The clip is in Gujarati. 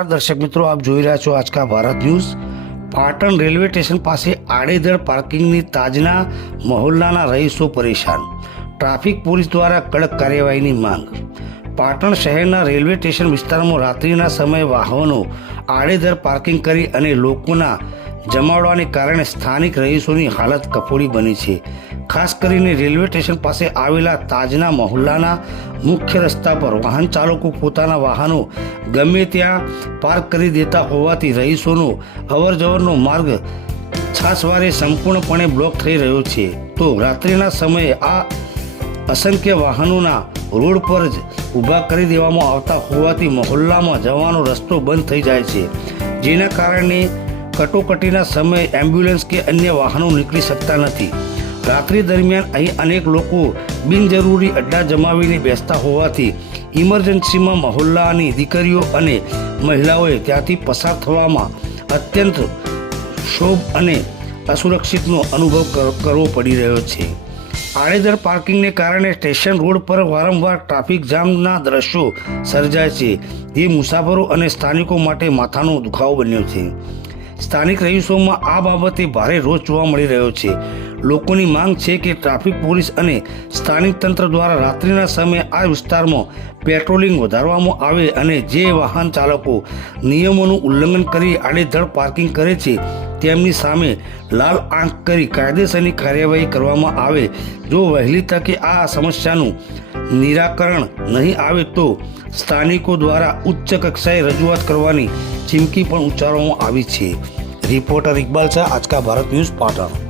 નમસ્કાર દર્શક મિત્રો, આપ જોઈ રહ્યા છો Aajka Bharat news. Patan railway station પાસે આડેધડ પાર્કિંગની તાજના મહોલ્લાના રહીશો પરેશાન, ટ્રાફિક પોલીસ દ્વારા કડક કાર્યવાહીની માંગ। પાટણ શહેરના રેલવે સ્ટેશન વિસ્તારમાં રાત્રિના સમયે વાહનો આડેધડ પાર્કિંગ કરી અને લોકોના જમાવડાને કારણે સ્થાનિક રહીશોની હાલત કફોડી બની છે। ખાસ કરીને રેલવે સ્ટેશન પાસે આવેલા તાજના મહોલ્લાના મુખ્ય રસ્તા પર વાહન ચાલકો પોતાના વાહનો ગમે ત્યાં પાર્ક કરી દેતા હોવાથી રહીશોનો અવરજવરનો માર્ગ છાસવારે સંપૂર્ણપણે બ્લોક થઈ રહ્યો છે। તો રાત્રિના સમયે આ અસંખ્ય વાહનોના રોડ પર જ ઊભા કરી દેવામાં આવતા હોવાથી મહોલ્લામાં જવાનો રસ્તો બંધ થઈ જાય છે, જેના કારણે કટોકટીના સમયે એમ્બ્યુલન્સ કે અન્ય વાહનો નીકળી શકતા નથી। રાત્રિ દરમિયાન અહીં અનેક લોકો બિનજરૂરી અડ્ડા જમાવીને બેસતા હોવાથી ઇમરજન્સીમાં મહોલ્લાની દીકરીઓ અને મહિલાઓએ ત્યાંથી પસાર થવામાં અત્યંત ક્ષોભ અને અસુરક્ષિતનો અનુભવ કરવો પડી રહ્યો છે। આડેધડ પાર્કિંગને કારણે સ્ટેશન રોડ પર વારંવાર ટ્રાફિક જામના દ્રશ્યો સર્જાય છે, જે મુસાફરો અને સ્થાનિકો માટે માથાનો દુખાવો બન્યો છે। સ્થાનિક રહીશોમાં આ બાબતે ભારે રોષ જોવા મળી રહ્યો છે। લોકોની માંગ છે કે ટ્રાફિક પોલીસ અને સ્થાનિક તંત્ર દ્વારા રાત્રિના સમયે આ વિસ્તારમાં પેટ્રોલિંગ વધારવામાં આવે અને જે વાહન ચાલકો નિયમોનું ઉલ્લંઘન કરી આડેધડ પાર્કિંગ કરે છે તેમની સામે લાલ આંખ કરી કાયદેસરની કાર્યવાહી કરવામાં આવે। જો વહેલી તકે આ સમસ્યાનું નિરાકરણ નહીં આવે તો સ્થાનિકો દ્વારા ઉચ્ચ કક્ષાએ રજૂઆત કરવાની ચીમકી પણ ઉચ્ચારવામાં આવી છે। Reporter Iqbal Shah, Aajka Bharat news, Patan.